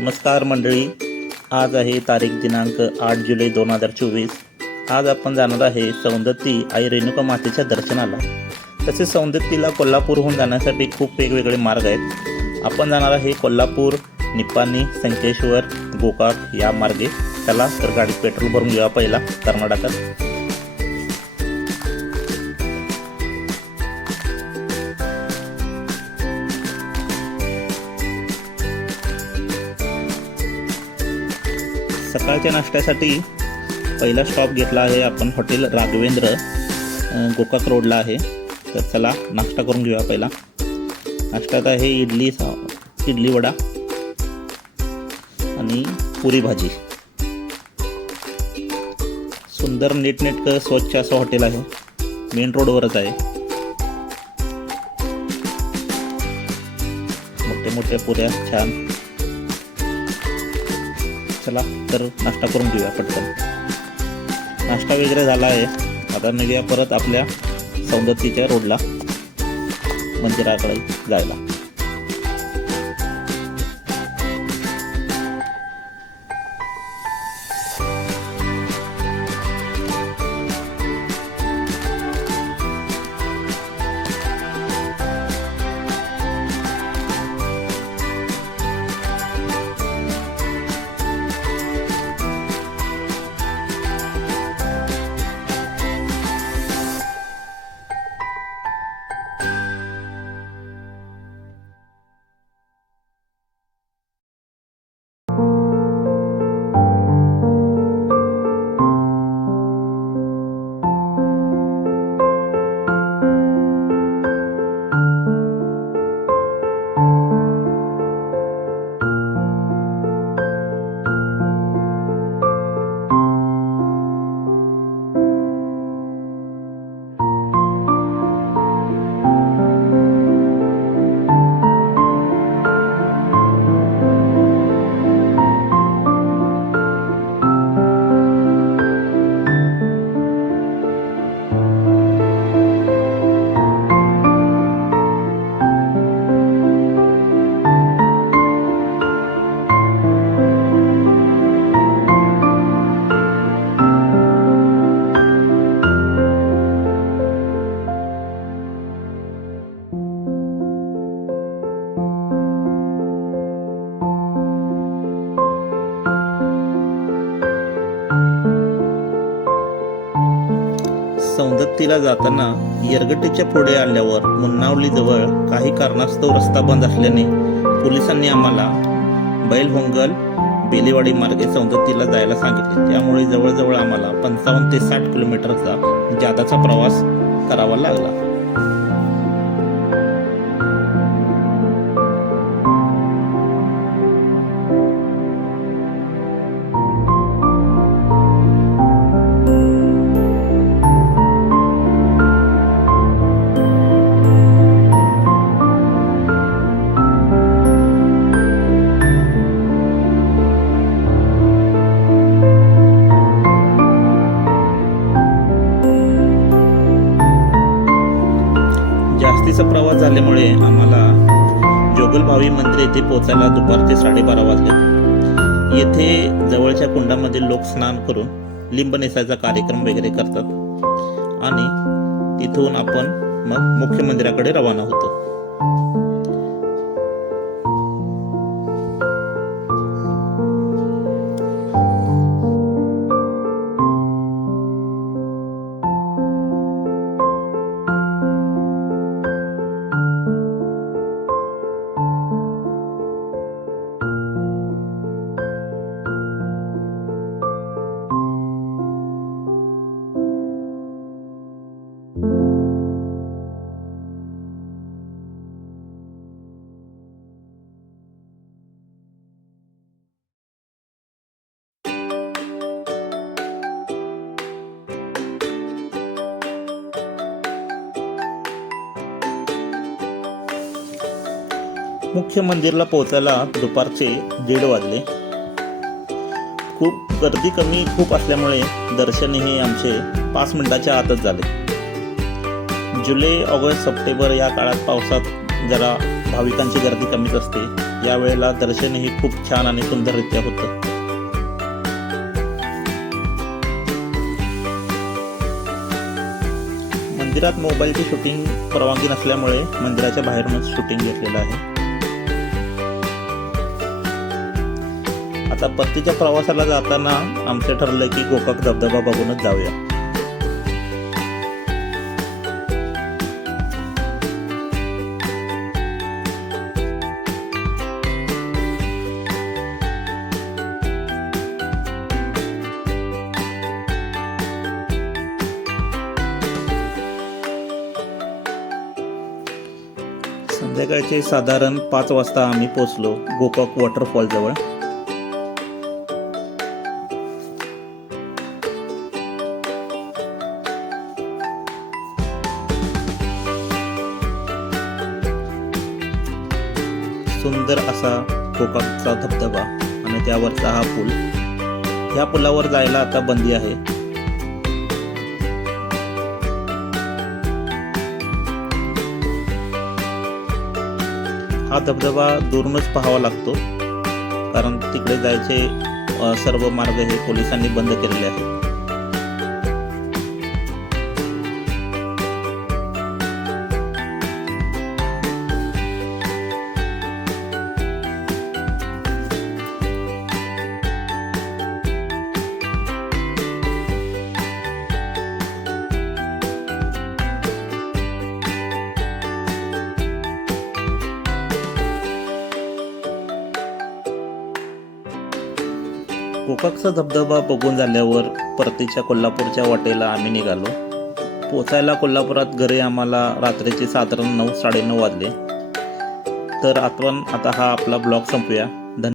नमस्कार मंडळी, आज आहे तारीख दिनांक 8 जुलै 2024। आज आपण जाणार आहे सौंदत्ती आई रेणुका मातेच्या दर्शनाला। तसेच सौंदत्तीला कोल्हापूरहून जाण्यासाठी खूप वेगवेगळे मार्ग आहेत। आपण जाणार आहे कोल्हापूर, निपाणी, संकेश्वर, गोकाक या मार्गे। चला तर गाडीत पेट्रोल भरून घेऊया पहिला कर्नाटकात। सकाळच्या नाश्त्यासाठी पहिला स्टॉप घेतला आहे आपण हॉटेल राघवेंद्र, गोकाक रोडला आहे। तर चला नाश्ता करून घेऊया पहिला। नाश्त्यात आहे इडली वडा आणि पुरी भाजी। सुंदर नीटनेटकं स्वच्छ असं हॉटेल आहे, मेन रोडवरच आहे। मोठे मोठे पुऱ्या छान। चला तर नाश्ता करून घेऊया पटकन। नाश्ता वगैरे झाला आहे, आता निघूया परत आपल्या सौंदत्तीच्या रोडला मंदिराकडे जायला। सौंदत्तीला जाताना येरगट्टीच्या पुढे आल्यावर मुन्नावली जवळ काही कारणास्तव रस्ता बंद असल्याने पोलिसांनी आम्हाला बैलहोंगल बेलेवाडी मार्गे सौंदत्तीला जायला सांगितले। त्यामुळे जवळजवळ आम्हाला 55 ते 60 किलोमीटरचा जादाचा प्रवास करावा लागला। जास्तीचा प्रवास झाल्यामुळे आम्हाला जोगलभावी मंदिर येथे पोहोचायला दुपारचे 12:30 वाजले। येथे जवळच्या कुंडामध्ये लोक स्नान करून लिंब नेसायचा कार्यक्रम वगैरे करतात आणि तिथून आपण मग मुख्य मंदिराकडे रवाना होतो। मुख्य मंदिरला पोहोचायला दुपारचे 1:30 वाजले। खूप गर्दी कमी खूप असल्यामुळे दर्शन हे आमचे 5 मिनिटाच्या आतच झाले। जुलै, ऑगस्ट, सप्टेंबर या काळात पावसात जरा भाविकांची गर्दी कमीच असते. यावेळेला दर्शनही खूप छान आणि सुंदररित्या होतं. मंदिरात मोबाईलची शूटिंग परवानगी नसल्यामुळे मंदिराच्या बाहेरूनच शूटिंग घेतलेलं आहे. आता परतीच्या प्रवासाला जाताना आमचे ठरलं की गोकाक धबधबा बघूनच जाऊया. संध्याकाळचे साधारण 5 वाजता आम्ही पोचलो गोकाक वॉटरफॉल जवळ. सुंदर असा गोकाकचा धबधबा आणि त्यावरचा हा पूल. ह्या पुलावर जायला आता बंदी आहे. हा धबधबा दूरूनच पाहावा लागतो, कारण तिकडे जायचे सर्व मार्ग हे पोलिसांनी बंद केलेले आहेत. गोकाकचा धबधबा बघून झाल्यावर परतीच्या कोल्हापूरच्या वाटेला आम्ही निघालो. पोचायला कोल्हापुरात घरी आम्हाला रात्रीचे साधारण 9-9:30 वाजले. तर आपण आता हा आपला ब्लॉग संपूया.